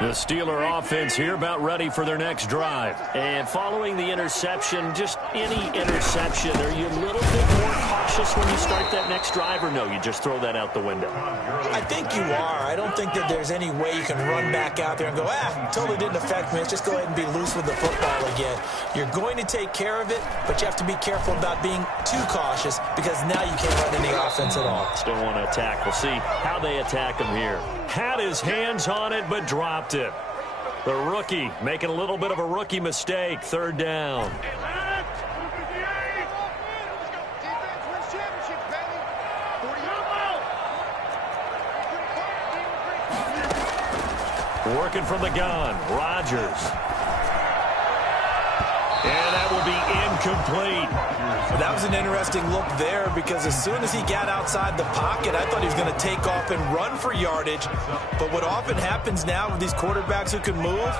The Steeler offense here about ready for their next drive. And following the interception, just any interception, are you a little bit more cautious when you start that next drive, or no, you just throw that out the window? I think you are. I don't think that there's any way you can run back out there and go, totally didn't affect me. Let's just go ahead and be loose with the football again. You're going to take care of it, but you have to be careful about being too cautious because now you can't run any offense at all. Still want to attack. We'll see how they attack him here. Had his hands on it, but dropped it. The rookie making a little bit of a rookie mistake. Third down. Working from the gun, Rodgers. And that will be incomplete. That was an interesting look there because as soon as he got outside the pocket, I thought he was going to take off and run for yardage. But what often happens now with these quarterbacks who can move,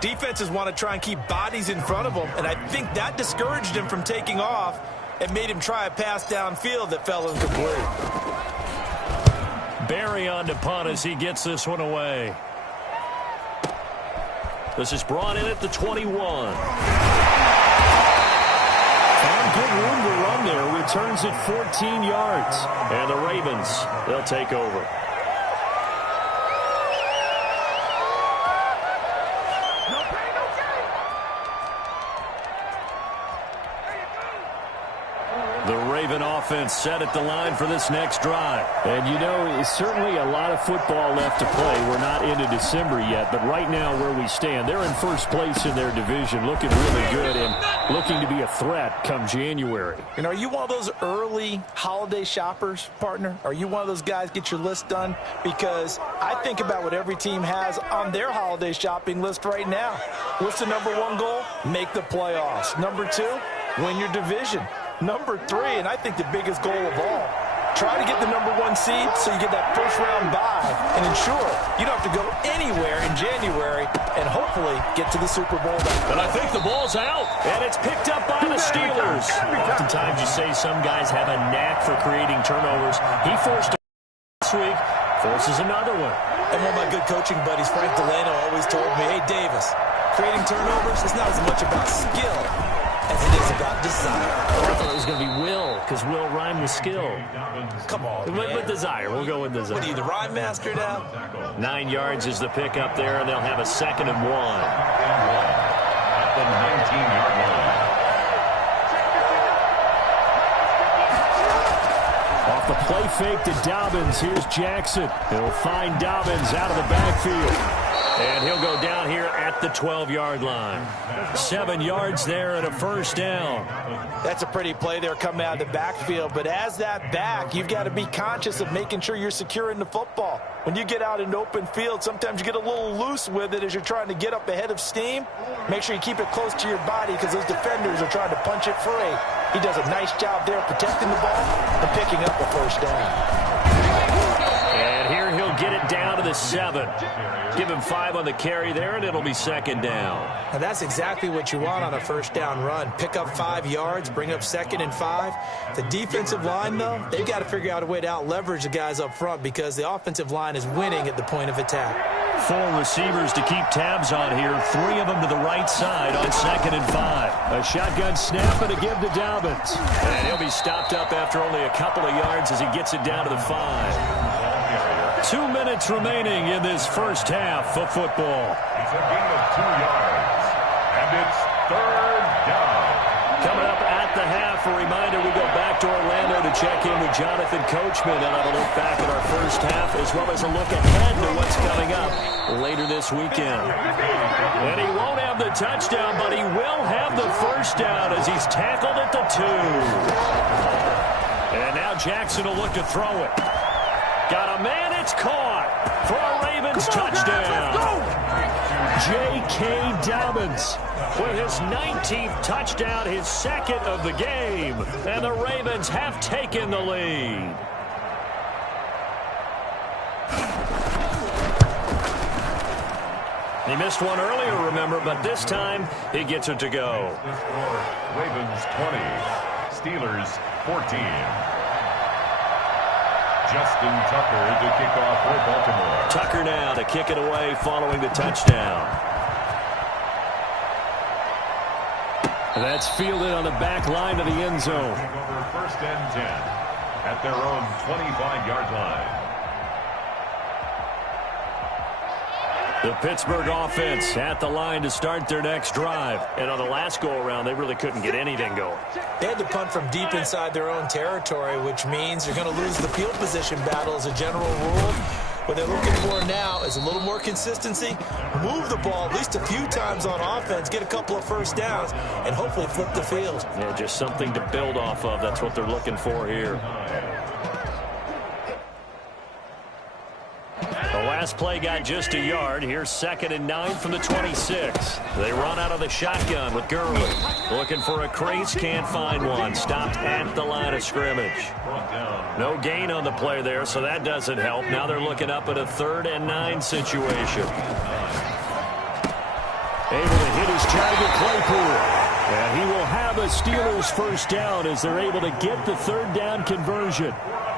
defenses want to try and keep bodies in front of them. And I think that discouraged him from taking off and made him try a pass downfield that fell incomplete. Barry on to punt as he gets this one away. This is brought in at the 21. Found good room to run there. Returns it 14 yards. And the Ravens, they'll take over. The Raven offense set at the line for this next drive. And, you know, it's certainly a lot of football left to play. We're not into December yet, but right now where we stand, they're in first place in their division, looking really good and looking to be a threat come January. And are you one of those early holiday shoppers, partner? Are you one of those guys get your list done? Because I think about what every team has on their holiday shopping list right now. What's the number one goal? Make the playoffs. Number two, win your division. Number three, and I think the biggest goal of all, try to get the number one seed so you get that first round bye and ensure you don't have to go anywhere in January and hopefully get to the Super Bowl. But I think the ball's out, and it's picked up by the Steelers. Oftentimes you say some guys have a knack for creating turnovers. He forced a this week, forces another one. And one of my good coaching buddies, Frank Delano, always told me, hey, Davis, creating turnovers is not as much about skill as it is about desire. I thought it was going to be will, because will rhyme with skill. Come on, man. With desire. We'll go with desire. What are you, the rhyme master now? 9 yards is the pickup there, and they'll have a 2nd and 1. At the 19-yard line. Off the play fake to Dobbins. Here's Jackson. He'll find Dobbins out of the backfield. And he'll go down here at the 12-yard line. 7 yards there and a first down. That's a pretty play there coming out of the backfield. But as that back, you've got to be conscious of making sure you're securing the football. When you get out in open field, sometimes you get a little loose with it as you're trying to get up ahead of steam. Make sure you keep it close to your body because those defenders are trying to punch it free. He does a nice job there protecting the ball and picking up a first down. And here he'll get it down to the 7. Give him 5 on the carry there, and it'll be 2nd down. Now that's exactly what you want on a first down run. Pick up 5 yards, bring up 2nd and 5. The defensive line, though, they've got to figure out a way to out-leverage the guys up front because the offensive line is winning at the point of attack. 4 receivers to keep tabs on here. 3 of them to the right side on 2nd and 5. A shotgun snap and a give to Dobbins. And he'll be stopped up after only a couple of yards as he gets it down to the 5. 2 minutes remaining in this first half of football. It's a gain of 2 yards, and it's 3rd down. Coming up at the half, a reminder, we go back to Orlando to check in with Jonathan Coachman and have a look back at our first half as well as a look ahead to what's coming up later this weekend. And he won't have the touchdown, but he will have the first down as he's tackled at the 2. And now Jackson will look to throw it. Got a man, it's caught for a Ravens touchdown. J.K. Dobbins with his 19th touchdown, his 2nd of the game. And the Ravens have taken the lead. He missed one earlier, remember, but this time he gets it to go. Ravens 20, Steelers 14. Justin Tucker to kick off for Baltimore. Tucker now to kick it away following the touchdown. That's fielded on the back line of the end zone. Over first and 10 at their own 25-yard line. The Pittsburgh offense at the line to start their next drive. And on the last go-around, they really couldn't get anything going. They had to punt from deep inside their own territory, which means they're going to lose the field position battle as a general rule. What they're looking for now is a little more consistency, move the ball at least a few times on offense, get a couple of first downs, and hopefully flip the field. Yeah, just something to build off of. That's what they're looking for here. The last play got just a yard. Here's 2nd and 9 from the 26. They run out of the shotgun with Gurley. Looking for a crease, can't find one. Stopped at the line of scrimmage. No gain on the play there, so that doesn't help. Now they're looking up at a 3rd and 9 situation. Able to hit his target, Claypool. And he will have a Steelers first down as they're able to get the 3rd down conversion.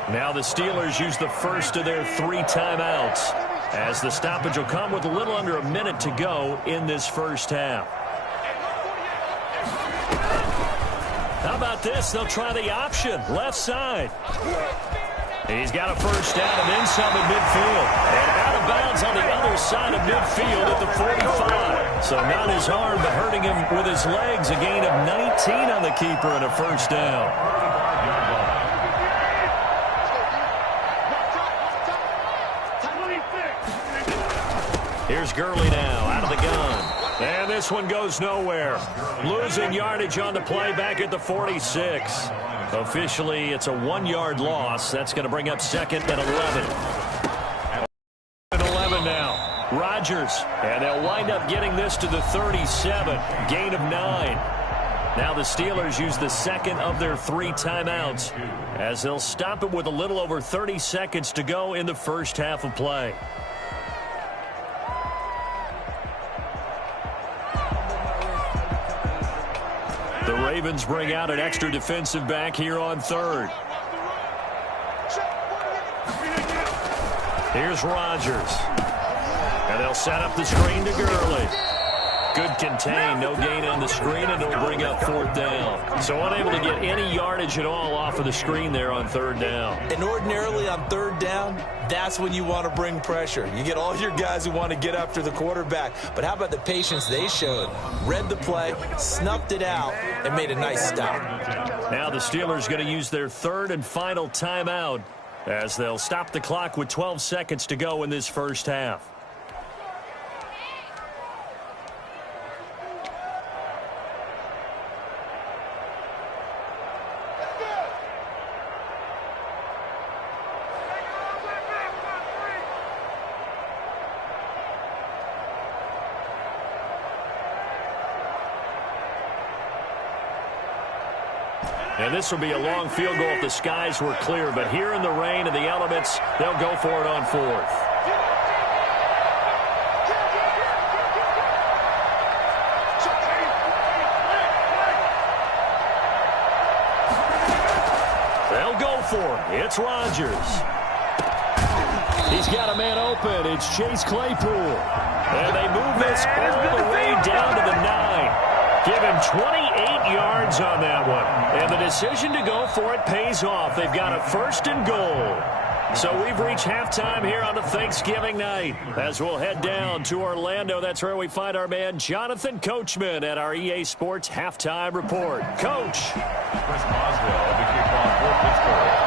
Now the Steelers use the first of their 3 timeouts, as the stoppage will come with a little under a minute to go in this first half. How about this? They'll try the option, left side. He's got a first down and then some at midfield. And out of bounds on the other side of midfield at the 45. So not his arm, but hurting him with his legs. A gain of 19 on the keeper and a first down. Here's Gurley now, out of the gun. And this one goes nowhere. Losing yardage on the play back at the 46. Officially, it's a 1-yard loss. That's going to bring up 2nd and 11. 11 now. Rodgers. And they'll wind up getting this to the 37. Gain of 9. Now the Steelers use the 2nd of their 3 timeouts, as they'll stop it with a little over 30 seconds to go in the first half of play. The Ravens bring out an extra defensive back here on 3rd. Here's Rodgers. And they'll set up the screen to Gurley. Good contain, no gain on the screen, and it'll bring up 4th down. So unable to get any yardage at all off of the screen there on 3rd down. And ordinarily on 3rd down, that's when you want to bring pressure. You get all your guys who want to get after the quarterback. But how about the patience they showed? Read the play, snuffed it out, and made a nice stop. Now the Steelers going to use their 3rd and final timeout, as they'll stop the clock with 12 seconds to go in this first half. And this will be a long field goal if the skies were clear. But here in the rain and the elements, they'll go for it on 4th. They'll go for it. It's Rodgers. He's got a man open. It's Chase Claypool. And they move this all the way down to the 9. Give him 28 yards on that one. And the decision to go for it pays off. They've got a 1st and goal. So we've reached halftime here on the Thanksgiving night. As we'll head down to Orlando, that's where we find our man Jonathan Coachman at our EA Sports Halftime Report. Coach. Chris Boswell to kick off for Pittsburgh.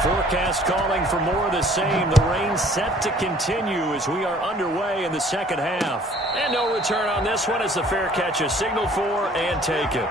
Forecast calling for more of the same. The rain set to continue as we are underway in the second half. And no return on this one as the fair catch is signaled for and taken.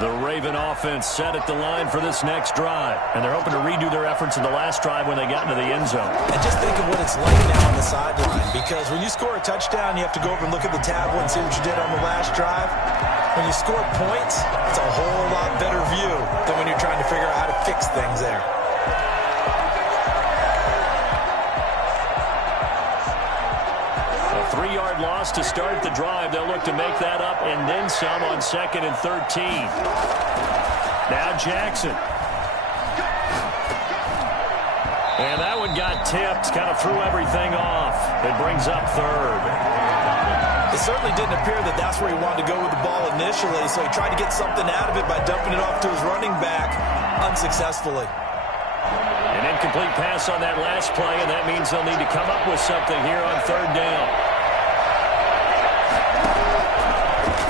The Raven offense set at the line for this next drive. And they're hoping to redo their efforts in the last drive when they got into the end zone. And just think of what it's like now on the sideline, because when you score a touchdown, you have to go over and look at the tablet and see what you did on the last drive. When you score points, it's a whole lot better view than when you're trying to figure out how to fix things there. A 3-yard loss to start the drive. They'll look to make that up and then some on 2nd and 13. Now Jackson. And that one got tipped, kind of threw everything off. It brings up 3rd. It certainly didn't appear that that's where he wanted to go with the ball initially, so he tried to get something out of it by dumping it off to his running back unsuccessfully. An incomplete pass on that last play, and that means they'll need to come up with something here on 3rd down.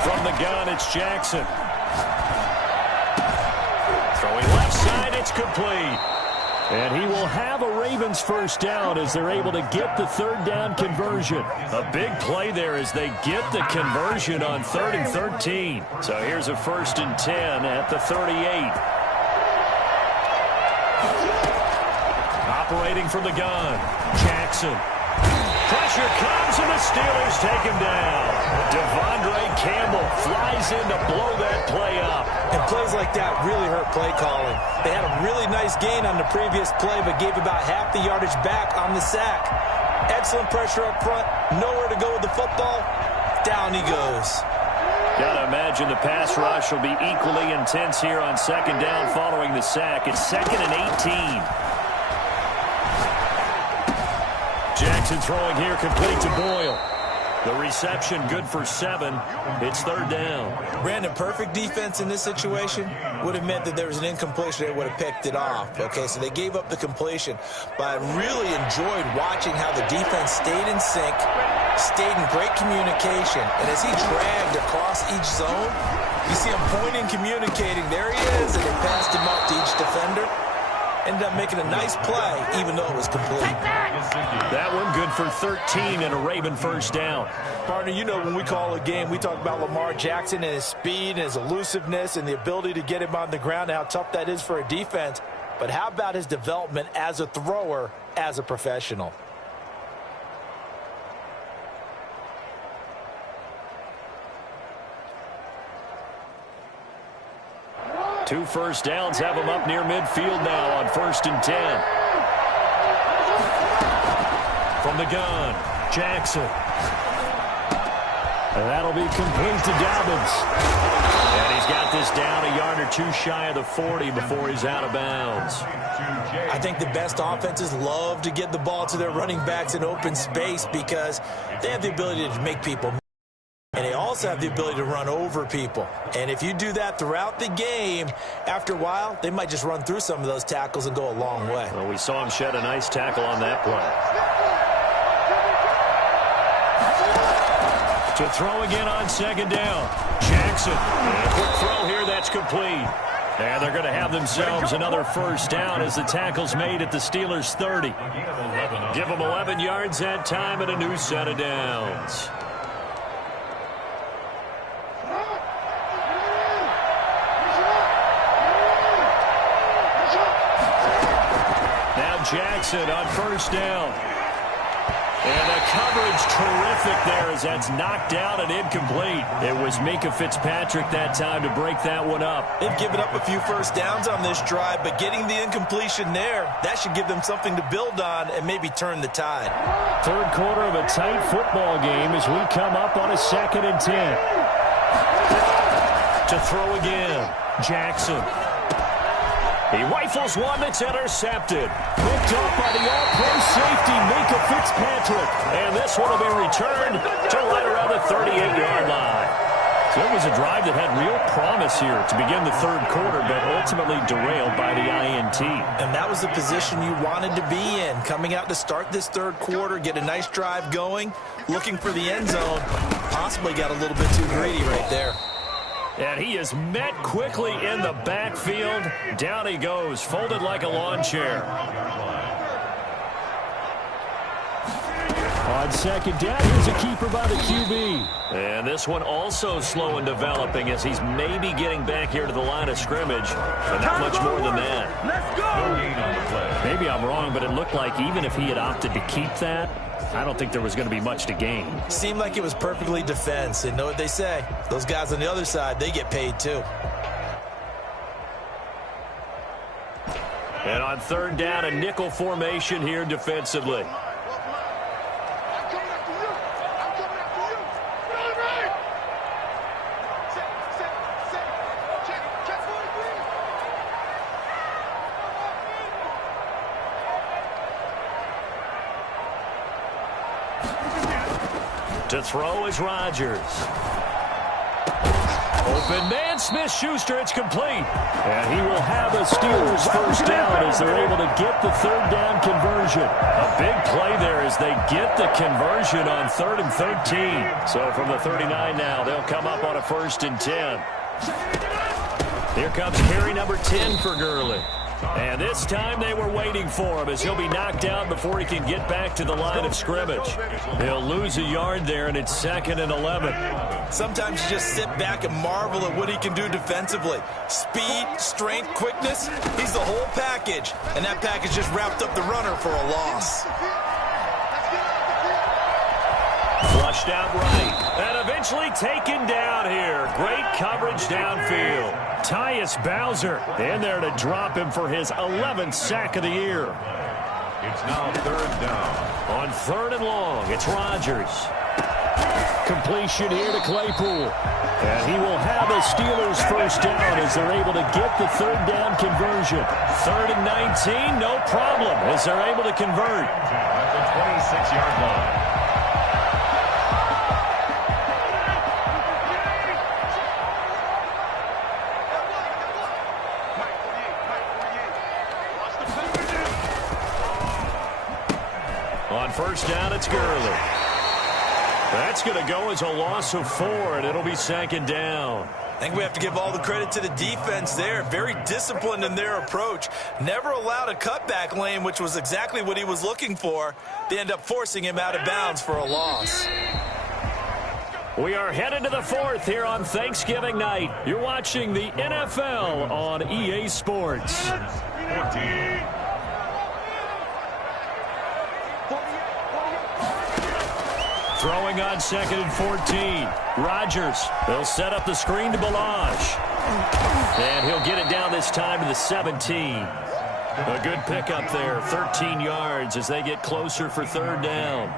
From the gun, it's Jackson. Throwing left side, it's complete. And he will have a Ravens first down as they're able to get the 3rd down conversion. A big play there as they get the conversion on 3rd and 13. So here's a 1st and 10 at the 38. Operating from the gun, Jackson. Pressure comes and the Steelers take him down. Devondre Campbell flies in to blow that play up. And plays like that really hurt play calling. They had a really nice gain on the previous play, but gave about half the yardage back on the sack. Excellent pressure up front. Nowhere to go with the football. Down he goes. Got to imagine the pass rush will be equally intense here on 2nd down following the sack. It's 2nd and 18. Jackson throwing here, complete to Boyle. The reception good for 7. It's 3rd down. Brandon, perfect defense in this situation would have meant that there was an incompletion. They would have picked it off. Okay, so they gave up the completion. But I really enjoyed watching how the defense stayed in sync, stayed in great communication. And as he dragged across each zone, you see him pointing, communicating. There he is, and they passed him up to each defender. Ended up making a nice play, even though it was complete. That one good for 13 and a Raven first down. Partner, you know when we call a game, we talk about Lamar Jackson and his speed and his elusiveness and the ability to get him on the ground and how tough that is for a defense. But how about his development as a thrower, as a professional? Two first downs have them up near midfield now on 1st and 10. From the gun, Jackson. And that'll be complete to Dobbins. And he's got this down a yard or two shy of the 40 before he's out of bounds. I think the best offenses love to get the ball to their running backs in open space because they have the ability to make people. And they also have the ability to run over people. And if you do that throughout the game, after a while, they might just run through some of those tackles and go a long way. Well, we saw him shed a nice tackle on that play. To throw again on 2nd down. Jackson. And a quick throw here, that's complete. And they're going to have themselves another first down as the tackle's made at the Steelers' 30. Give them 11 yards that time and a new set of downs. Jackson on first down. And the coverage terrific there as that's knocked out and incomplete. It was Minkah Fitzpatrick that time to break that one up. They've given up a few first downs on this drive, but getting the incompletion there, that should give them something to build on and maybe turn the tide. 3rd quarter of a tight football game as we come up on a 2nd and 10. To throw again, Jackson. He rifles one that's intercepted. Picked off by the all-pro safety, Minkah Fitzpatrick. And this one will be returned to right around the 38-yard line. So it was a drive that had real promise here to begin the 3rd quarter, but ultimately derailed by the INT. And that was the position you wanted to be in. Coming out to start this 3rd quarter, get a nice drive going, looking for the end zone. Possibly got a little bit too greedy right there. And he is met quickly in the backfield. Down he goes, folded like a lawn chair. On 2nd down, here's a keeper by the QB. And this one also slow in developing as he's maybe getting back here to the line of scrimmage, but not much more than that. Let's go. Maybe I'm wrong, but it looked like even if he had opted to keep that, I don't think there was going to be much to gain. Seemed like it was perfectly defense. And know what they say? Those guys on the other side, they get paid too. And on third down, a nickel formation here defensively. To throw is Rodgers. Open man, Smith-Schuster, it's complete. And he will have a Steelers first down as they're able to get the third down conversion. A big play there as they get the conversion on 3rd and 13. So from the 39 now, they'll come up on a 1st and 10. Here comes carry number 10 for Gurley. And this time they were waiting for him as he'll be knocked out before he can get back to the line of scrimmage. He'll lose a yard there, and it's 2nd and 11. Sometimes you just sit back and marvel at what he can do defensively. Speed, strength, quickness, he's the whole package. And that package just wrapped up the runner for a loss. Flushed out right, and eventually taken down here. Great coverage downfield. Tyus Bowser in there to drop him for his 11th sack of the year. It's now 3rd down. On 3rd and long, it's Rodgers. Completion here to Claypool. And he will have a Steelers first down as they're able to get the third down conversion. 3rd and 19, no problem as they're able to convert. At the 26-yard line. On 1st down, it's Gurley. That's going to go as a loss of 4, and it'll be 2nd down. I think we have to give all the credit to the defense there. Very disciplined in their approach. Never allowed a cutback lane, which was exactly what he was looking for. They end up forcing him out of bounds for a loss. We are headed to the 4th here on Thanksgiving night. You're watching the NFL on EA Sports. 14. Throwing on 2nd and 14. Rodgers. They'll set up the screen to Balaj. And he'll get it down this time to the 17. A good pickup there. 13 yards as they get closer for 3rd down.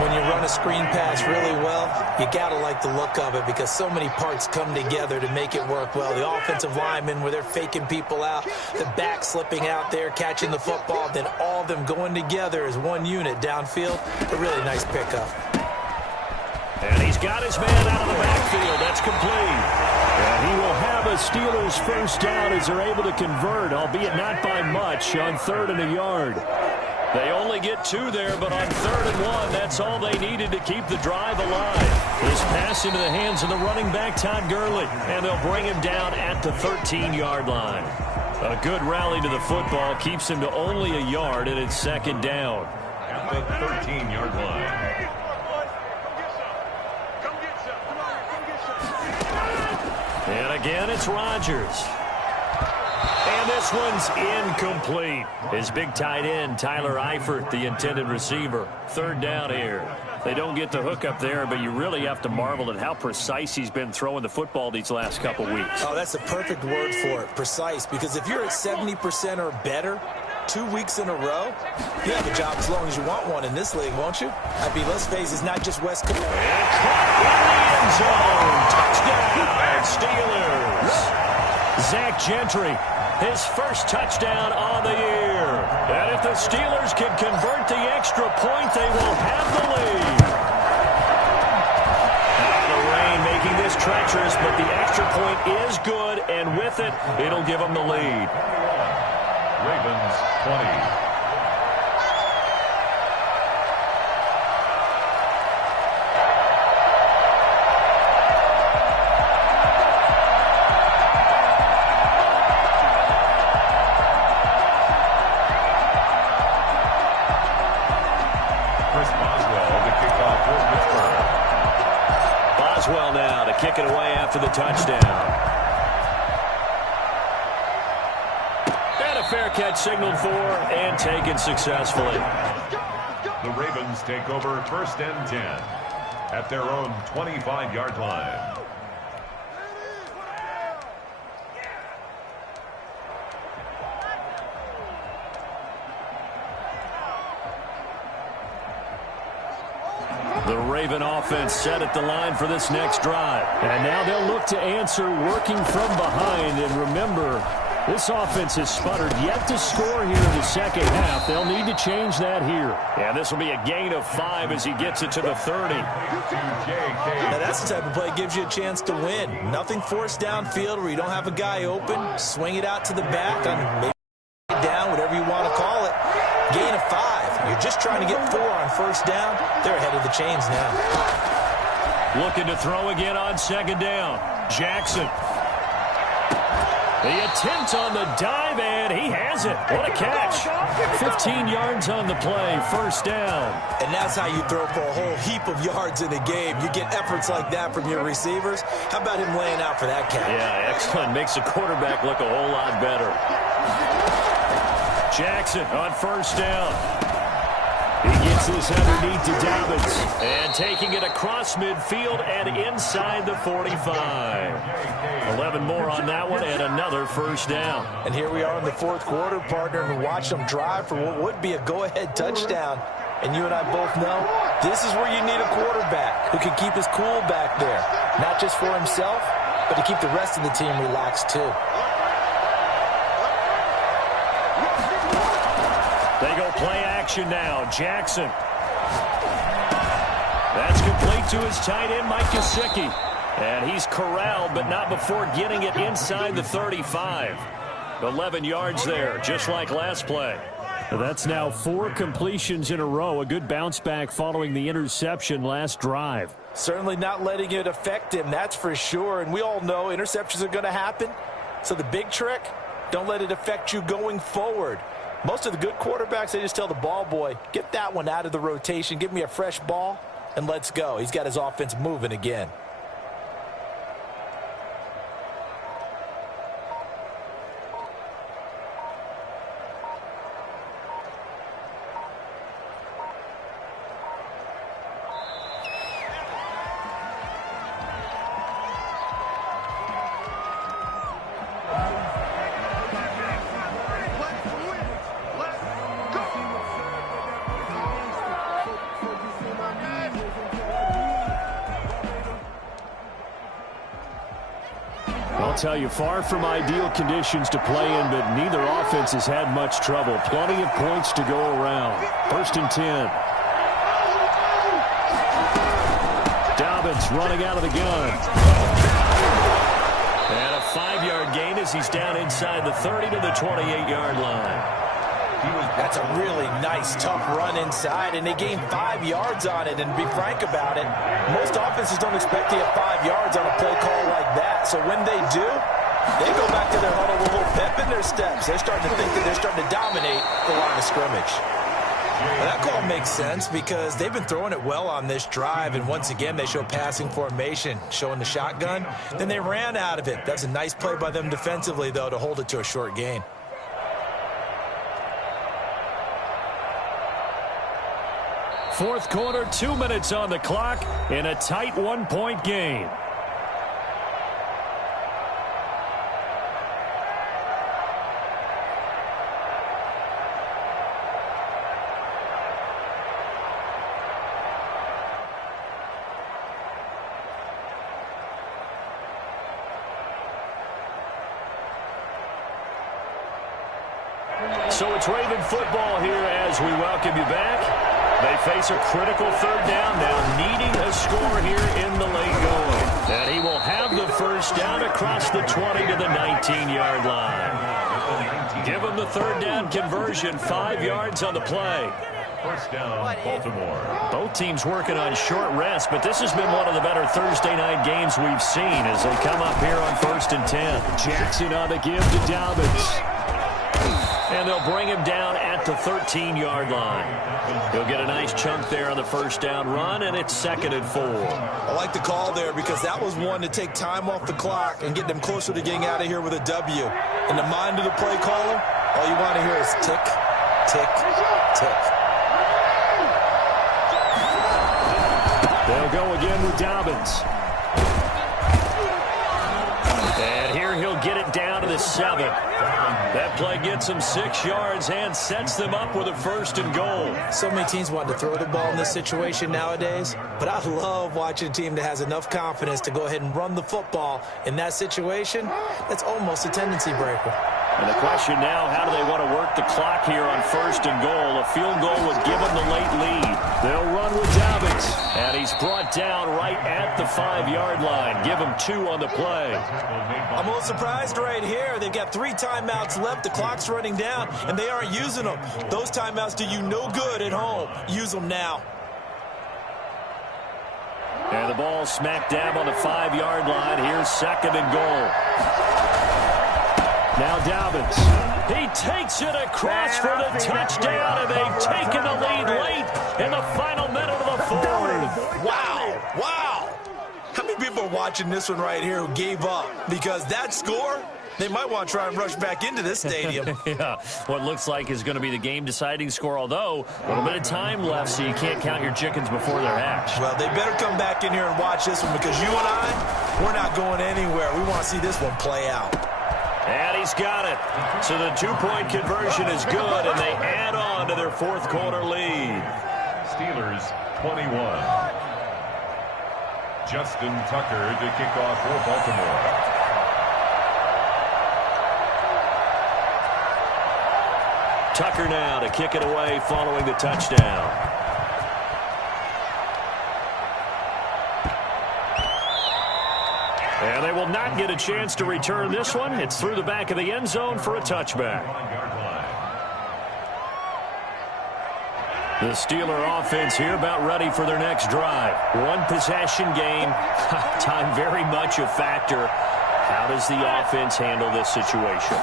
When you run a screen pass really well, you got to like the look of it because so many parts come together to make it work well. The offensive linemen where they're faking people out, the back slipping out there, catching the football, then all of them going together as one unit downfield. A really nice pickup. And he's got his man out of the backfield. That's complete. And he will have a Steelers first down as they're able to convert, albeit not by much, on 3rd and a yard. They only get 2 there, but on 3rd and 1, that's all they needed to keep the drive alive. This pass into the hands of the running back, Todd Gurley, and they'll bring him down at the 13-yard line. A good rally to the football keeps him to only a yard, and it's 2nd down. At the 13-yard line. And again, it's Rodgers. And this one's incomplete. His big tight end, Tyler Eifert, the intended receiver. 3rd down here. They don't get the hook up there, but you really have to marvel at how precise he's been throwing the football these last couple weeks. Oh, that's a perfect word for it, precise. Because if you're at 70% or better 2 weeks in a row, you have a job as long as you want one in this league, won't you? I mean, let's face it, it's not just West Coast. And caught in the end zone. Touchdown, Steelers. Zach Gentry, his first touchdown on the year. And if the Steelers can convert the extra point, they will have the lead. Now the rain making this treacherous, but the extra point is good, and with it, it'll give them the lead. Ravens 20. Boswell now to kick it away after the touchdown. And a fair catch signaled for and taken successfully. The Ravens take over 1st and 10 at their own 25-yard line. The Raven offense set at the line for this next drive. And now they'll look to answer working from behind. And remember, this offense has sputtered yet to score here in the second half. They'll need to change that here. Yeah, this will be a gain of 5 as he gets it to the 30. Now that's the type of play that gives you a chance to win. Nothing forced downfield where you don't have a guy open. Swing it out to the back on maybe down, whatever you want to call it. Gain of 5. You're just trying to get 4 on 1st down. They're ahead of the chains now. Looking to throw again on 2nd down. Jackson. The attempt on the dive, and he has it. What a catch. 15 yards on the play, 1st down. And that's how you throw for a whole heap of yards in a game. You get efforts like that from your receivers. How about him laying out for that catch? Yeah, excellent. Makes the quarterback look a whole lot better. Jackson on 1st down. He gets this underneath to Dobbins. And taking it across midfield and inside the 45. 11 more on that one and another 1st down. And here we are in the 4th quarter, partner, and watch them drive for what would be a go-ahead touchdown. And you and I both know this is where you need a quarterback who can keep his cool back there. Not just for himself, but to keep the rest of the team relaxed too. They go play action now. Jackson. That's complete to his tight end, Mike Gesicki. And he's corralled, but not before getting it inside the 35. 11 yards there, just like last play. That's now 4 completions in a row. A good bounce back following the interception last drive. Certainly not letting it affect him, that's for sure. And we all know interceptions are going to happen. So the big trick, don't let it affect you going forward. Most of the good quarterbacks, they just tell the ball boy, get that one out of the rotation, give me a fresh ball, and let's go. He's got his offense moving again. I'll tell you, far from ideal conditions to play in, but neither offense has had much trouble. Plenty of points to go around. 1st and 10. Dobbins running out of the gun. And a 5-yard gain as he's down inside the 30 to the 28-yard line. That's a really nice, tough run inside, and they gained 5 yards on it. And to be frank about it, most offenses don't expect to get 5 yards on a play call like that. So when they do, they go back to their huddle with a little pep in their steps. They're starting to think that they're starting to dominate the line of scrimmage. Well, that call makes sense because they've been throwing it well on this drive, and once again they show passing formation, showing the shotgun. Then they ran out of it. That's a nice play by them defensively, though, to hold it to a short gain. Fourth quarter, 2 minutes on the clock in a tight 1-point game. So it's Raven football here as we welcome you back. They face a critical 3rd down now, needing a score here in the late going. And he will have the 1st down across the 20 to the 19-yard line. Give him the 3rd down conversion, 5 yards on the play. 1st down, Baltimore. Both teams working on short rest, but this has been one of the better Thursday night games we've seen as they come up here on 1st and 10. Jackson on the give to Dobbins. And they'll bring him down at the 13-yard line. He'll get a nice chunk there on the 1st down run, and it's 2nd and 4. I like the call there because that was one to take time off the clock and get them closer to getting out of here with a W. In the mind of the play caller, all you want to hear is tick, tick, tick. go again with Dobbins. And here he'll get it down to the 7. That play gets him 6 yards and sets them up with a 1st and goal. So many teams want to throw the ball in this situation nowadays, but I love watching a team that has enough confidence to go ahead and run the football. In that situation, that's almost a tendency breaker. And the question now, how do they want to work the clock here on 1st and goal? A field goal would give them the late lead. They'll run with Dobbins. And he's brought down right at the 5-yard line. Give him 2 on the play. I'm a little surprised right here. They've got 3 timeouts left. The clock's running down, and they aren't using them. Those timeouts do you no good at home. Use them now. And the ball smack dab on the 5-yard line. Here's 2nd and goal. Now Dobbins. He takes it across for the touchdown, and they've taken the lead late in the final minute of the 4th. Wow. Wow. How many people are watching this one right here who gave up? Because that score, they might want to try and rush back into this stadium. Yeah, what looks like is going to be the game-deciding score, although a little bit of time left, so you can't count your chickens before they're hatched. Well, they better come back in here and watch this one, because you and I, we're not going anywhere. We want to see this one play out. And he's got it. So the 2-point conversion is good, and they add on to their 4th quarter lead. Steelers 21. Justin Tucker to kick off for Baltimore. Tucker now to kick it away following the touchdown. And they will not get a chance to return this one. It's through the back of the end zone for a touchback. The Steeler offense here about ready for their next drive. 1 possession game. Time very much a factor. How does the offense handle this situation?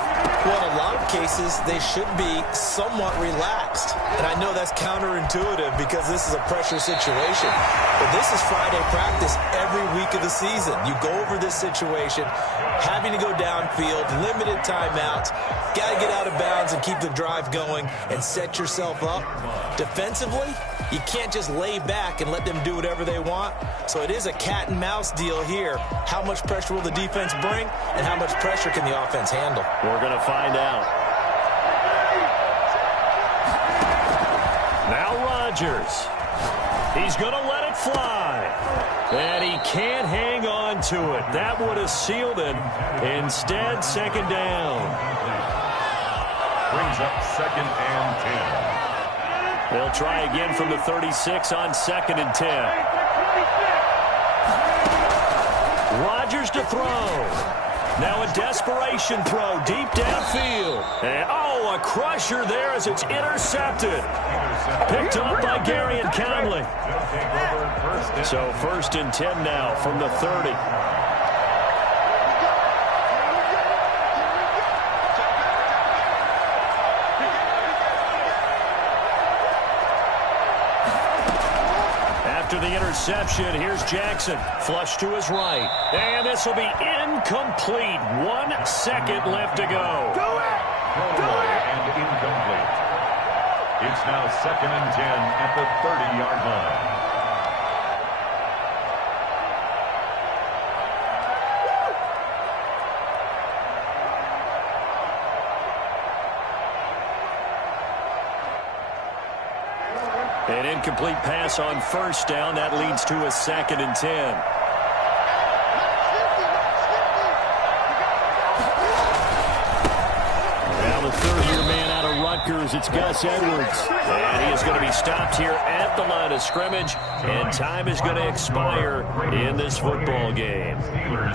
Well, in a lot of cases, they should be somewhat relaxed. And I know that's counterintuitive because this is a pressure situation. But this is Friday practice every week of the season. You go over this situation, having to go downfield, limited timeouts, got to get out of bounds and keep the drive going and set yourself up. Defensively, you can't just lay back and let them do whatever they want. So it is a cat and mouse deal here. How much pressure will the defense bring, and how much pressure can the offense handle? We're going to find out. Now Rodgers. He's going to let it fly. And he can't hang on to it. That would have sealed it. Instead, 2nd down. Brings up 2nd and 10. They'll try again from the 36 on 2nd and 10. Rodgers to throw. Now a desperation throw deep downfield. And, oh, a crusher there as it's intercepted. Picked up by Gary and Conley. So 1st and 10 now from the 30. After the interception, here's Jackson. Flush to his right. And this will be incomplete. 1 second left to go. And incomplete. It's now 2nd and 10 at the 30-yard line. An incomplete pass on 1st down. That leads to a 2nd and 10. Now the 3rd-year man out of Rutgers, it's Gus Edwards. And he is going to be stopped here at the line of scrimmage, and time is going to expire in this football game.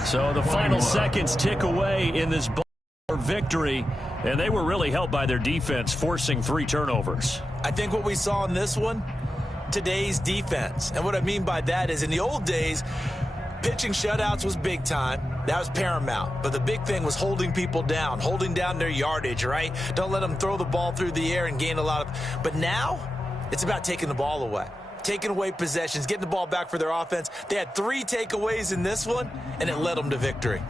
So the final seconds tick away in this victory, and they were really helped by their defense, forcing 3 turnovers. I think what we saw in this one, today's defense. And what I mean by that is in the old days, pitching shutouts was big time. That was paramount. But the big thing was holding people down, holding down their yardage, right? Don't let them throw the ball through the air and gain a lot of... But now, it's about taking the ball away. Taking away possessions, getting the ball back for their offense. They had 3 takeaways in this one, and it led them to victory.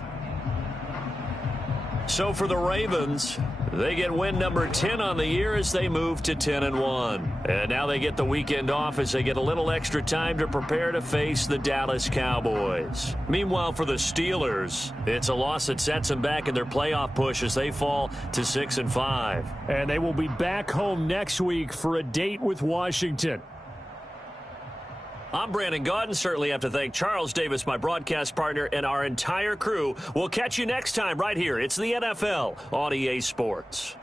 So for the Ravens, they get win number 10 on the year as they move to 10-1. And now they get the weekend off as they get a little extra time to prepare to face the Dallas Cowboys. Meanwhile, for the Steelers, it's a loss that sets them back in their playoff push as they fall to 6-5. And they will be back home next week for a date with Washington. I'm Brandon Gaudin. Certainly have to thank Charles Davis, my broadcast partner, and our entire crew. We'll catch you next time right here. It's the NFL on EA Sports.